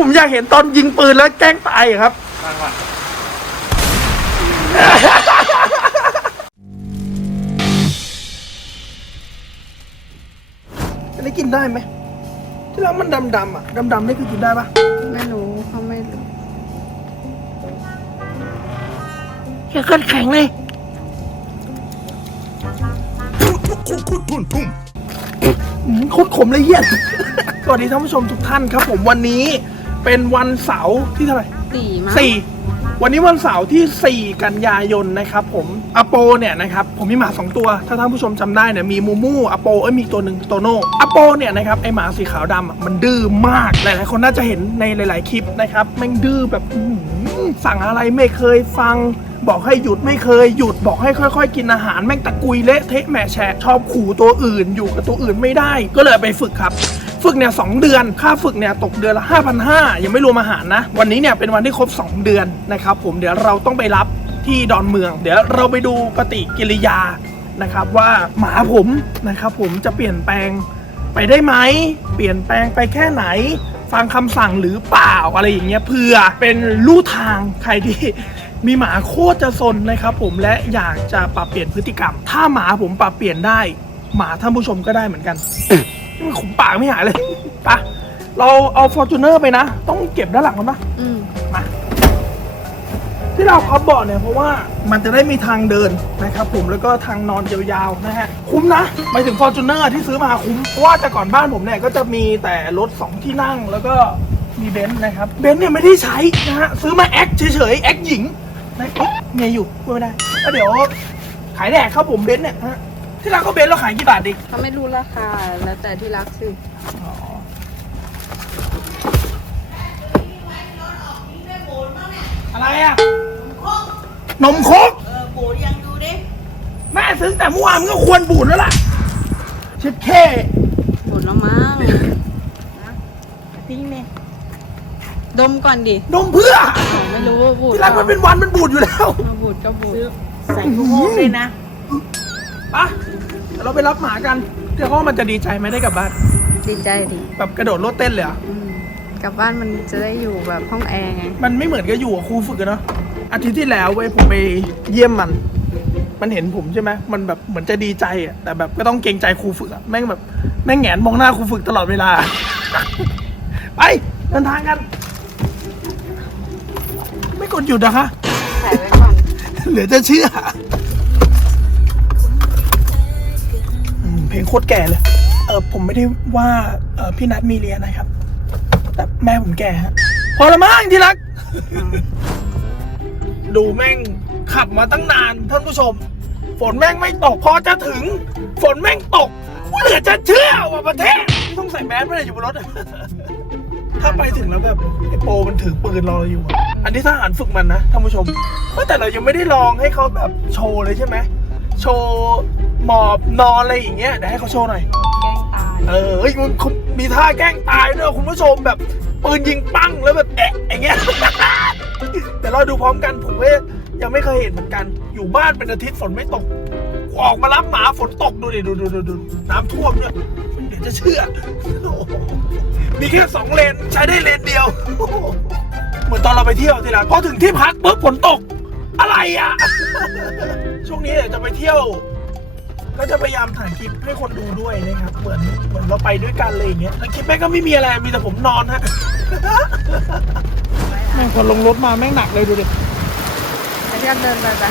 ผมอยากเห็นตอนยิงปืนแล้วแกล้งตายอะครับฟังก่อนอันนี้กินได้ไหมที่แล้วมันดำๆอะดำๆนี่คือกินได้ปะไม่รู้เขาไม่รู้แค่แข็งเลยอืมโคตรขมเลยเหี้ย สวัสดีท่านผู้ชมทุกท่านครับผมวันนี้ เป็นวันเสาร์ที่เท่าไหร่สี่มั้งสี่วันนี้วันเสาร์ที่ 4 กันยายนนะครับผมอโปเนี่ยนะครับผมมีหมา 2 ตัว ถ้าท่านผู้ชมจำได้เนี่ยมีมูมูอโปเอ้ยมีอีกตัวหนึ่งโตโน่อโปเนี่ยนะครับไอหมาสีขาวดำอะมันดื้อมาก หลายๆ คนน่าจะเห็นในหลาย ๆ คลิปนะครับแม่งดื้อแบบอื้อหือสั่งอะไรไม่เคยฟังบอกให้หยุดไม่เคยหยุดบอกให้ค่อย ๆ กินอาหารแม่งตะกุยเละเทะแหม่แฉะชอบขู่ตัวอื่น อยู่กับตัวอื่นไม่ได้ ก็เลยเอาไปฝึกครับ ฝึกเนี่ยสเดือน ค่าฝึกเนี่ยตกเดือนละ 5,500 ยังไม่รวมอาหารนะ วันนี้เนี่ยเป็นวันที่ครบ 2 เดือนนะครับผมเดี๋ยวเราต้องไปรับที่ดอนเมือง เดี๋ยวเราไปดูปฏิกิริยานะครับว่าหมาผมนะครับผมจะเปลี่ยนแปลงไปได้ไหม เปลี่ยนแปลงไปแค่ไหน ฟังคำสั่งหรือเปล่าอะไรอย่างเงี้ยเพื่อเป็นลู่ทางใครที่มีหมาโคตรจะซนนะครับผมและอยากจะปรับเปลี่ยนพฤติกรรม ถ้าหมาผมปรับเปลี่ยนได้ หมาท่านผู้ชมก็ได้เหมือนกัน มันขมปากไม่หายเลย ปะเราเอาฟอร์จูเนอร์ไปนะ ต้องเก็บด้านหลังมันปะอืมมาที่เราพับเบาะเนี่ยเพราะว่ามันจะได้มีทางเดินนะครับผมแล้วก็ทางนอนยาวๆนะฮะคุ้มนะหมายถึงฟอร์จูเนอร์ที่ซื้อมาคุ้มเพราะว่าแต่ก่อนบ้านผมเนี่ยก็จะมีแต่รถสองที่นั่งแล้วก็มีเบนซ์นะครับเบนซ์เนี่ยไม่ได้ใช้นะฮะซื้อมาแอคเฉยๆแอคหญิงนะเอ๊ะเมียอยู่พูดไม่ได้แล้วเดี๋ยวขายแดกครับผมเบนซ์เนี่ยฮะ ที่ร้านก็เบนซ์เราขายกี่บาทดิเขาไม่รู้ราคาแล้วแต่ที่รักสิอะไรอะ นมครกเออปูดยังดูดิแม่ซื้อแต่เมื่อวานมันก็ควรบูดแล้วล่ะเช็ดแค่บูดแล้วมั้งทิ้งเนี่ยดมก่อนดินมเพื่ออ๋อไม่รู้บูดที่รักมันเป็นวันมันบูดอยู่แล้วเอาบูดก็บูด ใส่ข้าวโพดด้วยนะปะเดี๋ยวเราไปรับหมากันเดี๋ยวว่ามันจะดีใจไหมได้กลับบ้านดีใจดิแบบกระโดดโลดเต้นเลยเหรอะอืมกลับบ้านมันจะได้อยู่แบบห้องแอร์ไง มันไม่เหมือนกับอยู่กับครูฝึกอะเนาะอาทิตย์ที่แล้วเว้ยผมไปเยี่ยมมัน มันเห็นผมใช่ไหมมันแบบเหมือนจะดีใจอะแต่แบบก็ต้องเกรงใจครูฝึกอะแม่งแบบแม่งแหงนมองหน้าครูฝึกตลอดเวลา ไปเดินทางกัน ไม่กดหยุดนะคะ ถ่ายไว้ก่อน เหลือจะเชื่อ เพลงโคตรแก่เลย เออผมไม่ได้ว่าเออพี่นัทมีเรียนนะครับ แต่แม่ผมแก่ฮะพอละมั้งที่รัก ดูแม่งขับมาตั้งนานท่านผู้ชม ฝนแม่งไม่ตกพอจะถึง ฝนแม่งตกเหลือจะเชื่อว่าประเทศต้องใส่แมสไม่ได้อยู่บนรถถ้าไปถึงแล้วแบบไอ้โปมันถือปืนรอเราอยู่อะอันนี้ทหารฝึกมันนะท่านผู้ชมแต่เรายังไม่ได้ลองให้เขาแบบโชว์เลยใช่ไหมโชว์ หมอบนอนอะไรอย่างเงี้ยเดี๋ยวให้เขาโชว์หน่อย แกล้งตายเออเฮ้ยมันมีท่าแกล้งตายด้วยคุณผู้ชมแบบปืนยิงปั้งแล้วแบบแอะอย่างเงี้ยเดี๋ยวเราดูพร้อมกันผมก็ยังไม่เคยเห็นเหมือนกัน อยู่บ้านเป็นอาทิตย์ฝนไม่ตก ออกมารับหมาฝนตกดูดิดูดูดูดูน้ำท่วมเนี่ยเดี๋ยวจะเชื่อโอ้โหมีแค่สองเลนใช้ได้เลนเดียวเหมือนตอนเราไปเที่ยวทีละพอถึงที่พักปุ๊บฝนตก อะไรอะ ช่วงนี้เดี๋ยวจะไปเที่ยว ก็จะพยายามถ่ายคลิปให้คนดูด้วยนะครับ เหมือนเหมือนเราไปด้วยกันอะไรอย่างเงี้ยแล้วคลิปแม่งก็ไม่มีอะไรมีแต่ผมนอนฮะแม่งคนลงรถมาแม่งหนักเลยดูดิไปเที่ยวเดินไปไป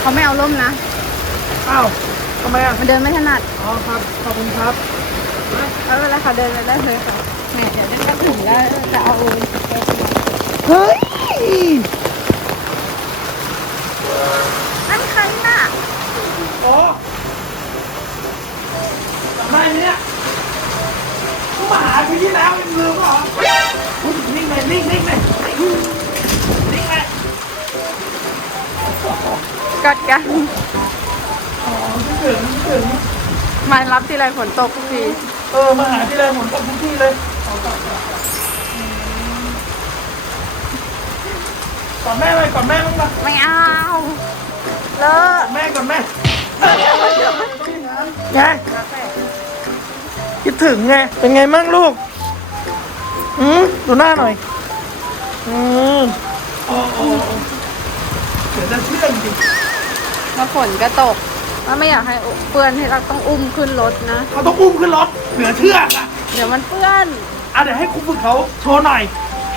เขาไม่เอาร่มนะอ้าวทำไมอะมันเดินไม่ถนัดอ๋อครับขอบคุณครับไม่เป็นไรค่ะเดินไปได้เลยค่ะแหม่เดี๋ยวได้ถึงแล้วจะเอาเฮ้ย มารับทีไรฝนตกทุกที เออมาหาที่ไรหมดตกทุกที่เลยเอากลับกลับกลับก่อนแม่เลยก่อนแม่บ้งปะไม่เอา เลิกแม่ก่อนแม่ไงคิดถึงไง เป็นไงมั่งลูก อืมดูหน้าหน่อย อืมโอ้โอ้โอ้เดี๋ยวจะเชื่อจริงแล้วฝนก็ตก ว่าไม่อยากให้เปื้อนที่เราต้องอุ้มขึ้นรถนะ เขาต้องอุ้มขึ้นรถเหลือเชื่ออะเดี๋ยวมันเปื้อนอะเดี๋ยวให้ครูฝึกเขาโชว์หน่อย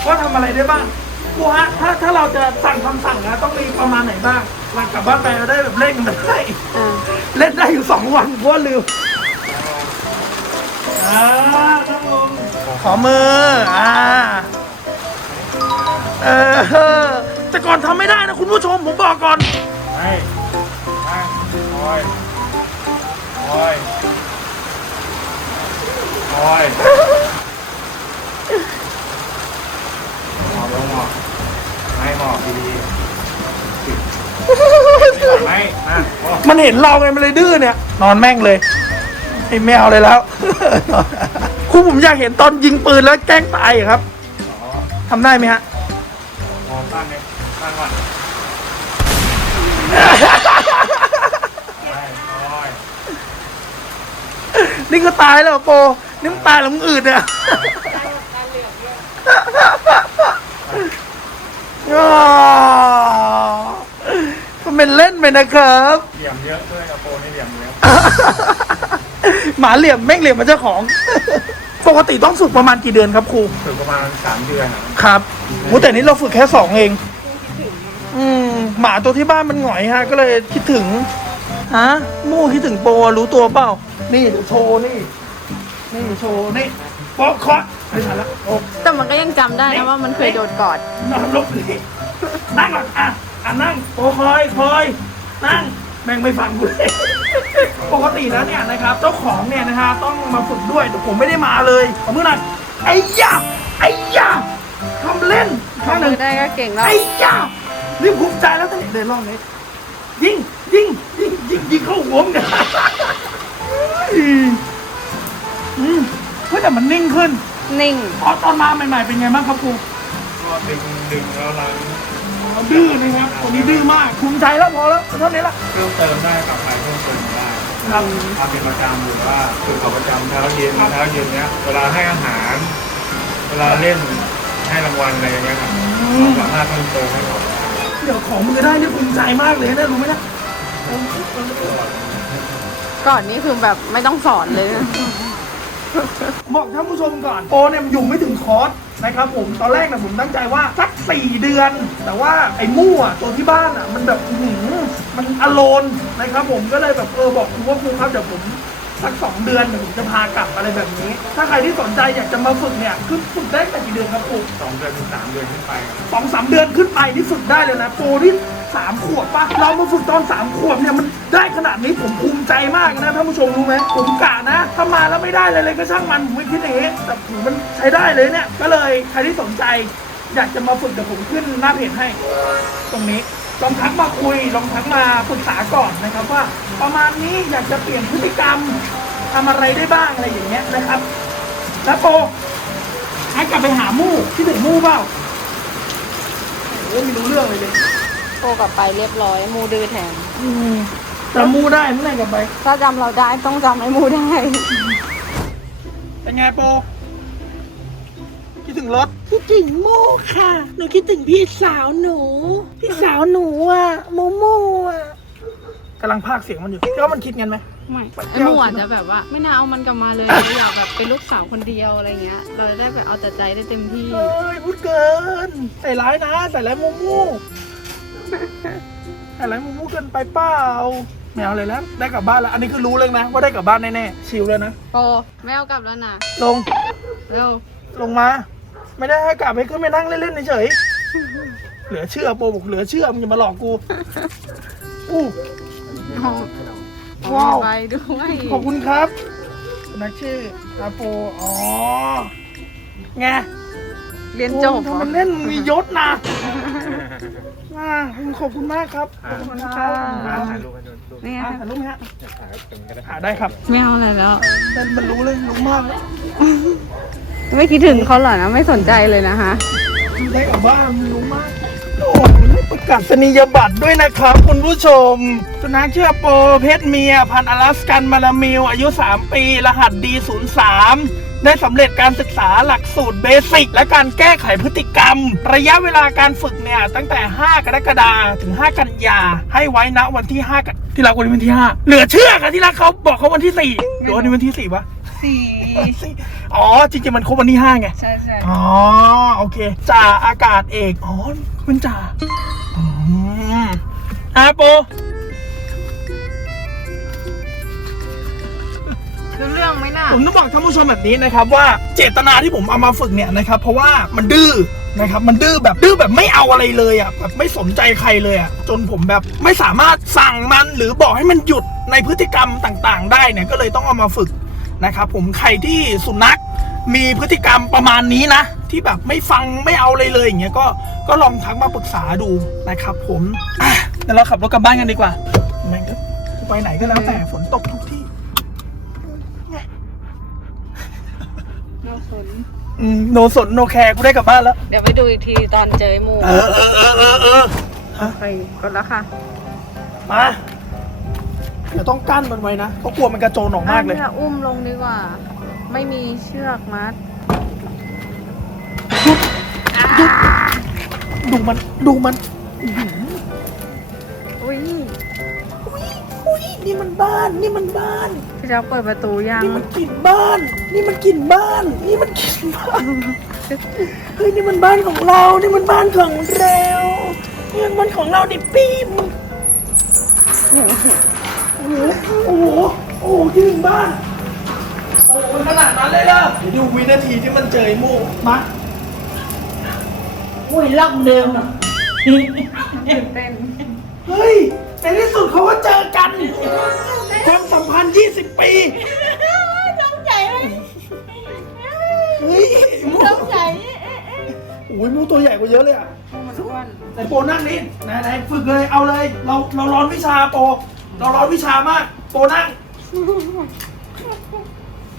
ว่าทำอะไรได้บ้างครูฮะถ้าถ้าเราจะสั่งคำสั่งนะต้องมีประมาณไหนบ้างหลังกลับบ้านไปเราได้แบบเล่นกันได้ อ่าเล่นได้อยู่สองวันเพราะว่าลืมอ่านั่งลงขอมือ อ่า เออแต่ก่อนทำไม่ได้นะคุณผู้ชมผมบอกก่อน ไม่ นั่งคอยคอยคอยหมอบลงหมอบไม่หมอบดีๆไม่นั่งโอ้มันเห็นเราไงมันเลยดื้อเนี่ย นอนแม่งเลยไอ้แมวเลยแล้ว ครูผมอยากเห็นตอนยิงปืนแล้วแกล้งตายอะครับทำได้ไหมฮะมองตั้งเลยตั้งก่อนไม่คอย นี่ก็ตายแล้วโปนี่มึงตายแล้วมึงอืดเนี่ยอ้าวทำเป็นเล่นไปนะครับเหลี่ยมเยอะด้วยกระโปรงนี่เหลี่ยมเยอะหมาเหลี่ยมแม่งเหลี่ยมมันเจ้าของ ปกติต้องฝึกประมาณกี่เดือนครับครูถึงประมาณสามเดือนอะครับโหแต่นี้เราฝึกแค่สองเอง อืมหมาตัวที่บ้านมันหงอยฮะ ก็เลยคิดถึงฮะมู่คิดถึงโปรรู้ตัวเปล่า นี่เดี๋ยวโชว์นี่ นี่โชว์นี่โป๊ะเคาะไม่ทันละโอ้แต่มันก็ยังจำได้นะว่ามันเคยโดนกอด นอนลงนี่นั่งก่อนอะอะนั่งโปคอยคอย นั่งแม่งไม่ฟังกูเลยปกติแล้วเนี่ยนะครับ เจ้าของเนี่ยนะฮะต้องมาฝึกด้วยแต่ผมไม่ได้มาเลยขอมือหน่อยไอ้ยาไอ้ยาทำเล่นข้างหนึ่งทำได้ก็เก่งแล้ว ไอ้ยานี่ภูมิใจแล้วตอนนี้เดินรอบนี้ยิงยิงยิงยิงยิงเข้าหัวมึงเนี่ย อืมเฮ้ยแต่มันนิ่งขึ้นนิ่งพอตอนมาใหม่ๆเป็นไงบ้างครับครูก็ดึงดึงแล้วล้างเขาดื้อนะครับคนนี้ดื้อมากภูมิใจแล้วพอแล้วเท่านี้ละเพิ่มเติมได้กลับไปเพิ่มเติมได้ครับทำเป็นประจำหรือว่าคือเขาประจำเช้าเย็นเช้าเย็นเนี้ยเวลาให้อาหาร เวลาเล่นให้รางวัลอะไรอย่างเงี้ยครับเราสามารถเพิ่มเติมให้เขาได้เดี๋ยวของมือได้เนี่ยภูมิใจมากเลยนะรู้ไหมนะ ก่อนนี้คือแบบไม่ต้องสอนเลย บอกท่านผู้ชมก่อนโปเนี่ยมันอยู่ไม่ถึงคอร์สนะครับผมตอนแรกนะผมตั้งใจว่าสักสี่เดือน แต่ว่าไอ้มู่อะตัวที่บ้านอะมันแบบหืมมันอโลนนะครับผมก็เลยแบบเออบอกคุณว่าครูครับเดี๋ยวผม สักสองเดือนเดี๋ยวผมจะพากลับอะไรแบบนี้ ถ้าใครที่สนใจอยากจะมาฝึกเนี่ยคือฝึกได้แต่กี่เดือนครับครูสองเดือนถึงสามเดือนขึ้นไปครับสองสามเดือนขึ้นไปที่ฝึกได้เลยนะโปรที่สามขวบปะเรามาฝึกตอนสามขวบเนี่ยมันได้ขนาดนี้ผมภูมิใจมากนะท่านผู้ชมรู้ไหมผมกะนะถ้ามาแล้วไม่ได้เลยเลยก็ช่างมันผมไม่คิดอย่างนี้แต่ผมมันใช้ได้เลยเนี่ย ก็เลยใครที่สนใจ อยากจะมาฝึกแต่ผมขึ้นหน้าเพจให้ ตรงนี้ลองทักมาคุยลองทักมาปรึกษาก่อนนะครับว่า ประมาณนี้อยากจะเปลี่ยนพฤติกรรมทำอะไรได้บ้างอะไรอย่างเงี้ยนะครับ แล้วโปรให้กลับไปหามู่ที่ถึงมู่เปล่าโอ้ไม่รู้เรื่องเลยเลยโตกลับไปเรียบร้อยมูดื้อแทนจำมูได้เมื่อไหร่กลับไป ถ้าจำเราได้ต้องจำให้มูได้ เป็นไงโปคิดถึงรถ คิดถึงโมค่ะ หนูคิดถึงพี่สาวหนู พี่สาวหนูอะโมโมอะ กำลังพากย์เสียงมันอยู่คิดว่ามันคิดกันไหม ไม่ไอหมูอาจจะแบบว่า ไม่น่าเอามันกลับมาเลยอยากแบบเป็นลูกสาวคนเดียวอะไรเงี้ย เราจะได้แบบเอาแต่ใจได้เต็มที่ เอ้ยพูดเกินใส่ร้ายนะใส่ร้ายโมโมใส่ร้ายโมโมเกินไปเปล่าไม่เอาเลยแล้วได้กลับบ้านแล้ว อันนี้คือรู้เลยนะว่าได้กลับบ้านแน่ๆชิลแล้วนะโปไม่เอากลับแล้วนะลงเร็วลงมา ไม่ได้ให้กลับให้ขึ้นไปนั่งเล่นๆเฉยๆเหลือเชื่อโปบอกเหลือเชื่อมึงอย่ามาหลอกกูอู้ เอาเอาว้าว ไปด้วยขอบคุณครับนักชื่ออาโปอ๋อไงเรียนจบโอ้เหรอทำมันเล่นมียศนะอ่าขอบคุณมากครับขอบคุณครับถ่ายรูปกันดูรูปนี่ไงอ่าถ่ายรูปไหมฮะถ่ายตรงนี้ก็ได้อ่าได้ครับไม่เอาอะไรแล้วแต่มันรู้เลยรู้มากแล้วไม่คิดถึงเขาเหรอนะ ไม่สนใจเลยนะคะได้กลับบ้านมันรู้มากโอ้ย ประกาศนียบัตรด้วยนะครับ คุณผู้ชมสุนัขชื่อโปเพศเมีย พันธุ์อลาสกันมาลามิว อายุ 3 ปี รหัส D03 ได้สำเร็จการศึกษาหลักสูตรเบสิกและการแก้ไขพฤติกรรม ระยะเวลาการฝึกเนี่ย ตั้งแต่ 5 กรกฎาคมถึง 5 กันยา ให้ไว้ณวันที่ 5 กันที่รักวันนี้วันที่ 5 เหลือเชื่อค่ะที่รักเขาบอกเขาวันที่4หรือวันนี้วันที่4วะ สี่สี่อ๋อ จริงๆ มันครบวันที่5ไง ใช่ใช่อ๋อ โอเค จ่าอากาศเอก อ๋อเป็นจ่าอืมอาโปรู้เรื่องไหมน่ะผมต้องบอกท่านผู้ชมแบบนี้นะครับว่าเจตนาที่ผมเอามาฝึกเนี่ยนะครับ เพราะว่ามันดื้อนะครับมันดื้อแบบดื้อแบบไม่เอาอะไรเลยอะแบบไม่สนใจใครเลยอะจนผมแบบไม่สามารถสั่งมันหรือบอกให้มันหยุดในพฤติกรรมต่าง ๆ ได้เนี่ยก็เลยต้องเอามาฝึก นะครับผมใครที่สุนัขมีพฤติกรรมประมาณนี้นะ ที่แบบไม่ฟังไม่เอาเลยเลยอย่างเงี้ยก็ก็ลองทักมาปรึกษาดูนะครับ ผมอะเดี๋ยวเราขับรถกลับบ้านกันดีกว่าแม่งก็ไปไหนก็แล้วแต่ฝนตกทุกที่โนสนอืมโนสนโนแคร์กูได้กลับบ้านแล้ว เดี๋ยวไปดูอีกทีตอนเจอไอ้หมูเออเออเออเออเออฮะไปกดแล้วค่ะ มา เดี๋ยวต้องกั้นมันไว้นะเพราะกลัวมันกระโจนออกมากเลย อันนี้อุ้มลงดีกว่า ไม่มีเชือกมัดดูมันดูมันอุ้ยอุ้ยอุ้ยนี่มันบ้านนี่มันบ้าน พี่จักเปิดประตูยังนี่มันกลิ่นบ้าน นี่มันกลิ่นบ้าน นี่มันกลิ่นบ้าน เฮ้ยนี่มันบ้านของเรา นี่มันบ้านของเรานี่มันบ้านของเราดิปีมโอ้โหโอ้โห โอ้โหที่หนึ่งบ้าน โอ้โหขนาดนั้นเลยเหรอเดี๋ยวดูวินาทีที่มันเจอไอ้โม่มาอุ้ยล็อกเดิมอะเฮ้ย ในที่สุดเขาก็เจอกันความสัมพันธ์ 20 ปีน้องใจไหมเฮ้ยมูน้องใจโอ้ยมูตัวใหญ่กว่าเยอะเลยอะมันอ้วนไหนโปนั่งนี่ไหนไหนฝึกเลย เอาเลย เรา เราร้อนวิชาโป เราร้อนวิชามาก โปรนั่ง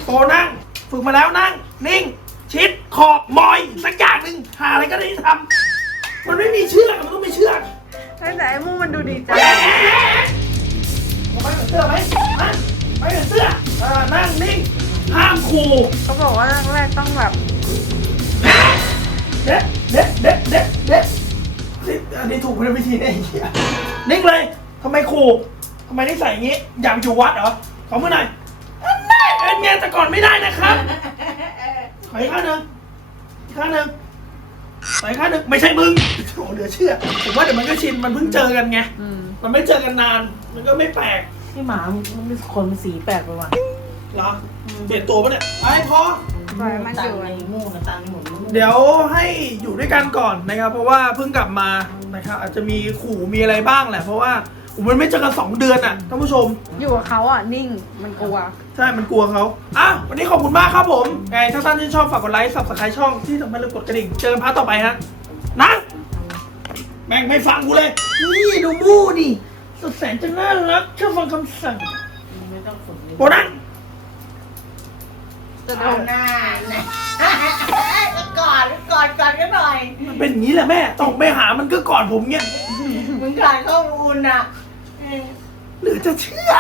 โปรนั่ง ฝึกมาแล้วนั่ง นิ่ง ชิด ขอบมอย สักอย่างหนึ่งหาอะไรก็ได้ทำมันไม่มีเชือกมันต้องมีเชือกแต่ไอ้หมูมันดูดีใจไม่เหมือนเสื้อไหมฮะไม่เหมือนเสื้อเออนั่งนิ่ง ห้ามขู่เขาบอกว่าแรกๆต้องแบบเด็ดเด็ดเด็ดเด็ดเด็ดนี่อันนี้ถูกไหมวิธีเนี่ยไอ้เหี้ยนิ่งเลยทำไมขู่ทำไมนิสัยอย่างนี้ อยากอยู่วัดเหรอ ขอมือหน่อยอันได้เป็นไงแต่ก่อนไม่ได้นะครับขออีกข้างหนึ่งอีกข้างหนึ่งขออีกข้างหนึ่งไม่ใช่มึงโอ้เหลือเชื่อ ผมว่าเดี๋ยวมันก็ชิน มันเพิ่งเจอกันไง อืมมันไม่เจอกันนาน มันก็ไม่แปลกนี่หมามันเป็นคนมันสีแปลกไปว่ะเหรอ เปลี่ยนตัวปะเนี่ยไปพอ ปล่อยมันตัองยู่ในหมูนะตังในหมูเดี๋ยวให้อยู่ด้วยกันก่อนนะครับ เพราะว่าเพิ่งกลับมานะครับอาจจะมีขู่มีอะไรบ้างแหละ เพราะว่าโอ้ มันไม่เจอกันสองเดือนอะท่านผู้ชม อยู่กับเขาอะ นิ่งมันกลัว ใช่ มันกลัวเขาอะวันนี้ขอบคุณมากครับผมไงถ้าท่านที่ชอบฝากกดไลค์ subscribe ช่องที่สำคัญเลยกดกระดิ่ง เจอกันพาร์ทต่อไปฮะ นะ แม่งไม่ฟังกูเลย นี่ดูมูดิสุดแสนจะน่ารักชอบฟังคำสั่งไม่ต้องฝึกเลยโบนังจะโดเอานหน้านะกอดกอดกอดกันหน่อย มันเป็นอย่างนี้แหละแม่ ต้องไปหามันก็ก่อนผมเงี้ยมึงกอดเข้าอุ่นอะเออ หรือจะเชื่อ